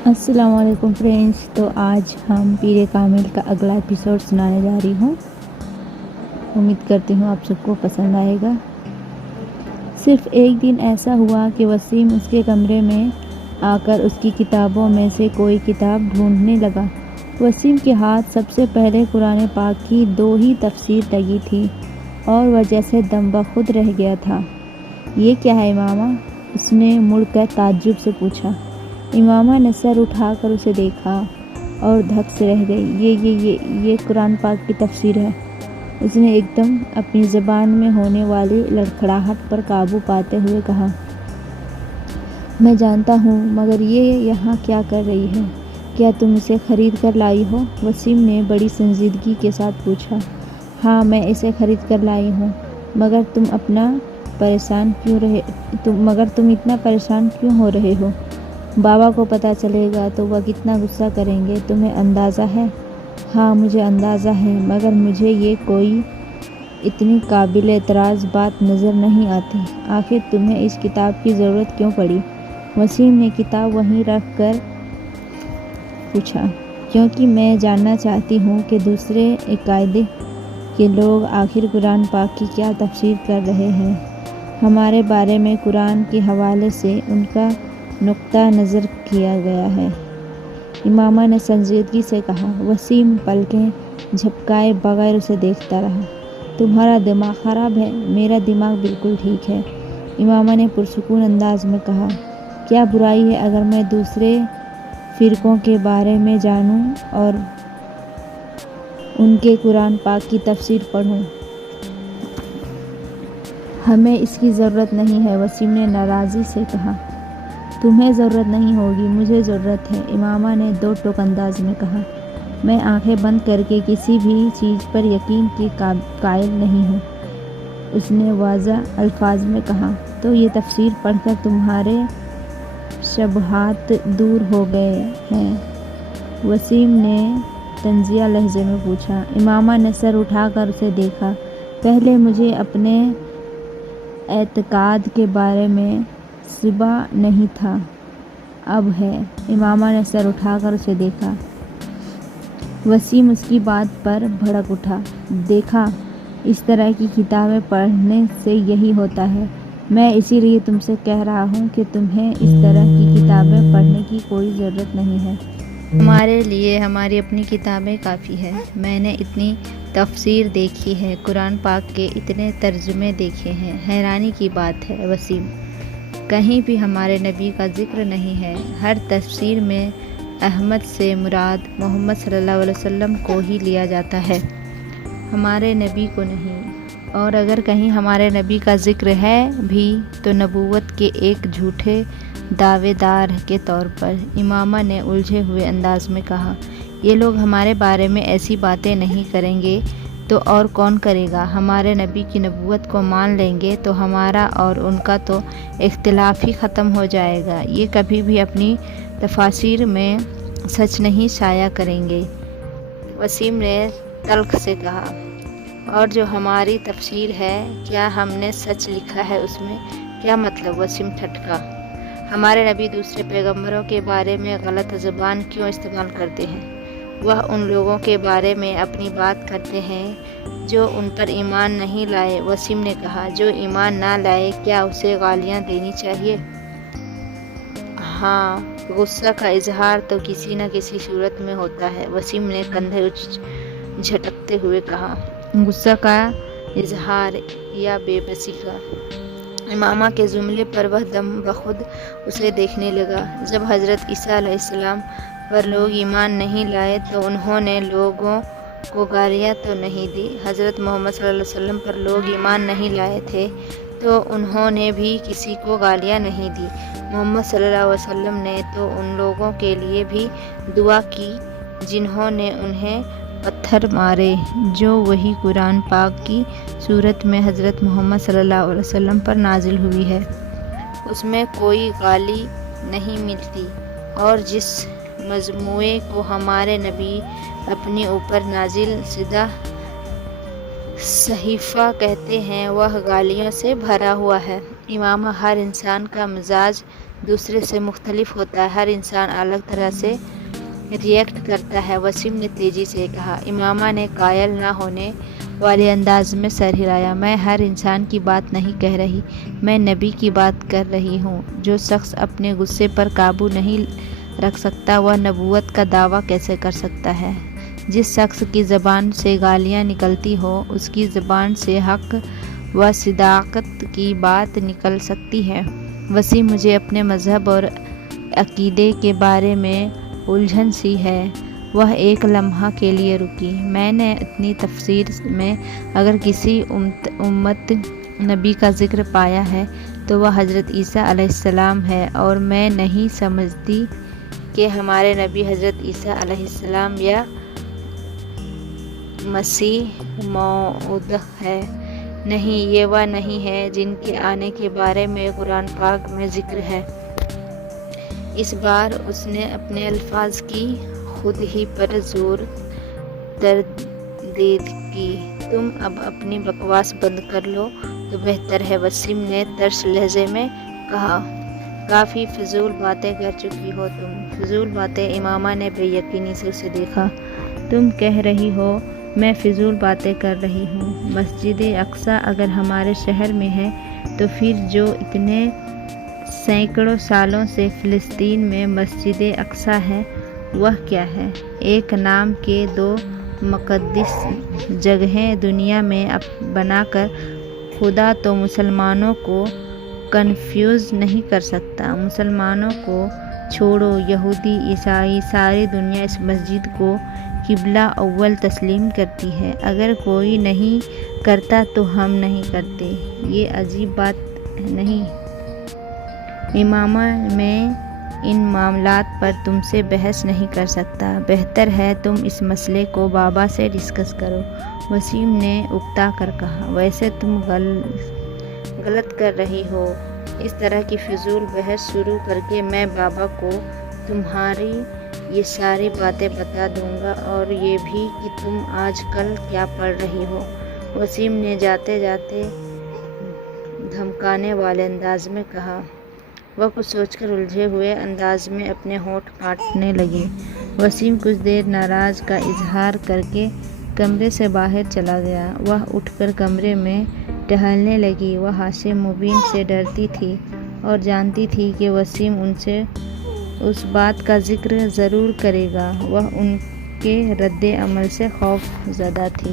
अस्सलाम वालेकुम फ्रेंड्स। तो आज हम पीरे कामिल का अगला एपिसोड सुनाने जा रही हूँ। उम्मीद करती हूँ आप सबको पसंद आएगा। सिर्फ एक दिन ऐसा हुआ कि वसीम उसके कमरे में आकर उसकी किताबों में से कोई किताब ढूंढने लगा। वसीम के हाथ सबसे पहले कुरान पाक की 2 ही तफसीर लगी थी और वह जैसे दम बखुद रह गया था। ये क्या है इमामा? उसने मुड़कर ताज्जुब से पूछा। इमामा ने सर उठाकर उसे देखा और धक से रह गई। ये कुरान पाक की तफसीर है, उसने एकदम अपनी ज़बान में होने वाली लड़खड़ाहट पर काबू पाते हुए कहा। मैं जानता हूँ, मगर ये यहाँ क्या कर रही है? क्या तुम इसे खरीद कर लाई हो? वसीम ने बड़ी संजीदगी के साथ पूछा। हाँ, मैं इसे खरीद कर लाई हूँ, मगर तुम इतना परेशान क्यों हो रहे हो? बाबा को पता चलेगा तो वह कितना गुस्सा करेंगे, तुम्हें अंदाज़ा है? हाँ, मुझे अंदाज़ा है, मगर मुझे ये कोई इतनी काबिल एतराज़ बात नज़र नहीं आती। आखिर तुम्हें इस किताब की ज़रूरत क्यों पड़ी? वसीम ने किताब वहीं रख कर पूछा। क्योंकि मैं जानना चाहती हूँ कि दूसरे अक़ायदे के लोग आखिर कुरान पाक की क्या तफसीर कर रहे हैं। हमारे बारे में कुरान के हवाले से उनका नुक्ता नज़र किया गया है, इमामा ने संजीदगी से कहा। वसीम पलकें झपकाए बगैर उसे देखता रहा। तुम्हारा दिमाग ख़राब है? मेरा दिमाग बिल्कुल ठीक है, इमामा ने पुरसुकून अंदाज में कहा। क्या बुराई है अगर मैं दूसरे फ़िरक़ों के बारे में जानूं और उनके कुरान पाक की तफसीर पढ़ूं? हमें इसकी ज़रूरत नहीं है, वसीम ने नाराज़ी से कहा। तुम्हें ज़रूरत नहीं होगी, मुझे ज़रूरत है, इमामा ने दो टोक अंदाज में कहा। मैं आंखें बंद करके किसी भी चीज़ पर यकीन की कायल नहीं हूँ, उसने वाज़ह अल्फाज में कहा। तो ये तफसीर पढ़कर तुम्हारे शबहात दूर हो गए हैं? वसीम ने तंज़िया लहजे में पूछा। इमामा ने सर उठाकर उसे देखा। पहले मुझे अपने एतकाद के बारे में सिबा नहीं था, अब है, इमामा ने सर उठाकर उसे देखा। वसीम उसकी बात पर भड़क उठा। देखा, इस तरह की किताबें पढ़ने से यही होता है। मैं इसीलिए तुमसे कह रहा हूँ कि तुम्हें इस तरह की किताबें पढ़ने की कोई ज़रूरत नहीं है। हमारे लिए हमारी अपनी किताबें काफ़ी है। मैंने इतनी तफसीर देखी है, कुरान पाक के इतने तर्जुमे देखे हैं। हैरानी की बात है वसीम, कहीं भी हमारे नबी का ज़िक्र नहीं है। हर तफसीर में अहमद से मुराद मोहम्मद सल्लल्लाहु अलैहि वसल्लम को ही लिया जाता है, हमारे नबी को नहीं। और अगर कहीं हमारे नबी का ज़िक्र है भी तो नबूवत के एक झूठे दावेदार के तौर पर, इमामा ने उलझे हुए अंदाज में कहा। ये लोग हमारे बारे में ऐसी बातें नहीं करेंगे तो और कौन करेगा? हमारे नबी की नबूवत को मान लेंगे तो हमारा और उनका तो इख्तिलाफ ही ख़त्म हो जाएगा। ये कभी भी अपनी तफासिर में सच नहीं शाया करेंगे, वसीम ने तल्ख से कहा। और जो हमारी तफसीर है, क्या हमने सच लिखा है उसमें? क्या मतलब? वसीम ठटका। हमारे नबी दूसरे पैगंबरों के बारे में गलत ज़बान क्यों इस्तेमाल करते हैं? वह उन लोगों के बारे में अपनी बात करते हैं जो उन पर ईमान नहीं लाए, वसीम ने कहा। जो ईमान ना लाए, क्या उसे गालियाँ देनी चाहिए? हाँ, गुस्सा का इजहार तो किसी न किसी सूरत में होता है, वसीम ने कंधे झटकते हुए कहा। गुस्सा का इजहार या बेबसी का? इमामा के जुमले पर वह दम बखुद उसे देखने लगा। जब हज़रत ईसा अलैहिस्सलाम पर लोग ईमान नहीं लाए तो उन्होंने लोगों को गालियाँ तो नहीं दी। हज़रत मोहम्मद सल्लल्लाहु अलैहि वसल्लम पर लोग ईमान नहीं लाए थे तो उन्होंने भी किसी को गालियाँ नहीं दी। मोहम्मद सल्लल्लाहु अलैहि वसल्लम ने तो उन लोगों के लिए भी दुआ की जिन्होंने उन्हें पत्थर मारे, जो वही कुरान पाक की सूरत में हज़रत मोहम्मद सल्लल्लाहु अलैहि वसल्लम पर नाजिल हुई है। उसमें कोई गाली नहीं मिलती, और जिस मजमूए को हमारे नबी अपने ऊपर नाजिल सीधा सहीफ़ा कहते हैं, वह गालियों से भरा हुआ है। इमामा, हर इंसान का मिजाज دوسرے سے مختلف ہوتا ہے، ہر انسان الگ طرح سے ریئیکٹ کرتا ہے۔ وسیم نے تیزی سے کہا۔ امامہ نے قائل نہ ہونے والے انداز میں سر ہلایا۔ میں ہر انسان کی بات نہیں کہہ رہی، میں نبی کی بات کر رہی ہوں۔ جو شخص اپنے غصے پر قابو نہیں رکھ سکتا وہ نبوت کا دعویٰ کیسے کر سکتا ہے؟ جس شخص کی زبان سے گالیاں نکلتی ہوں اس کی زبان سے حق و صداقت کی بات نکل سکتی ہے۔ وسیم، مجھے اپنے مذہب اور عقیدے کے بارے میں الجھن سی ہے۔ وہ ایک لمحہ کے لیے رکی۔ میں نے اتنی تفسیر میں اگر کسی امت نبی کا ذکر پایا ہے تو وہ حضرت عیسیٰ علیہ السلام ہے، اور میں نہیں سمجھتی کہ ہمارے نبی حضرت عیسیٰ علیہ السلام یا مسیح موعود ہے۔ نہیں، یہ وہ نہیں ہے جن کے آنے کے بارے میں قرآن پاک میں ذکر ہے۔ اس بار اس نے اپنے الفاظ کی خود ہی پر زور تردید کی۔ تم اب اپنی بکواس بند کر لو تو بہتر ہے، وسیم نے ترس لہجے میں کہا۔ کافی فضول باتیں کر چکی ہو تم۔ فضول باتیں؟ امامہ نے بے یقینی سے اسے دیکھا۔ تم کہہ رہی ہو میں فضول باتیں کر رہی ہوں؟ مسجد اقصیٰ اگر ہمارے شہر میں ہے تو پھر جو اتنے سینکڑوں سالوں سے فلسطین میں مسجد اقصیٰ ہے وہ کیا ہے؟ ایک نام کے دو مقدس جگہیں دنیا میں بنا کر خدا تو مسلمانوں کو کنفیوز نہیں کر سکتا۔ مسلمانوں کو چھوڑو، یہودی، عیسائی، ساری دنیا اس مسجد کو قبلہ اول تسلیم کرتی ہے۔ اگر کوئی نہیں کرتا تو ہم نہیں کرتے، یہ عجیب بات نہیں۔ امامہ، میں ان معاملات پر تم سے بحث نہیں کر سکتا۔ بہتر ہے تم اس مسئلے کو بابا سے ڈسکس کرو، وسیم نے اکتا کر کہا۔ ویسے تم غلط کر رہی ہو، اس طرح کی فضول بحث شروع کر کے میں بابا کو تمہاری یہ ساری باتیں بتا دوں گا، اور یہ بھی کہ تم آج کل کیا پڑھ رہی ہو۔ وسیم نے جاتے جاتے دھمکانے والے انداز میں کہا۔ وہ کچھ سوچ کر الجھے ہوئے انداز میں اپنے ہونٹ کاٹنے لگی۔ وسیم کچھ دیر ناراض کا اظہار کر کے کمرے سے باہر چلا گیا۔ وہ اٹھ کر کمرے میں ٹہلنے لگی۔ وہ ہاشم مبین سے ڈرتی تھی اور جانتی تھی کہ وسیم ان سے اس بات کا ذکر ضرور کرے گا۔ وہ ان کے رد عمل سے خوف زدہ تھی۔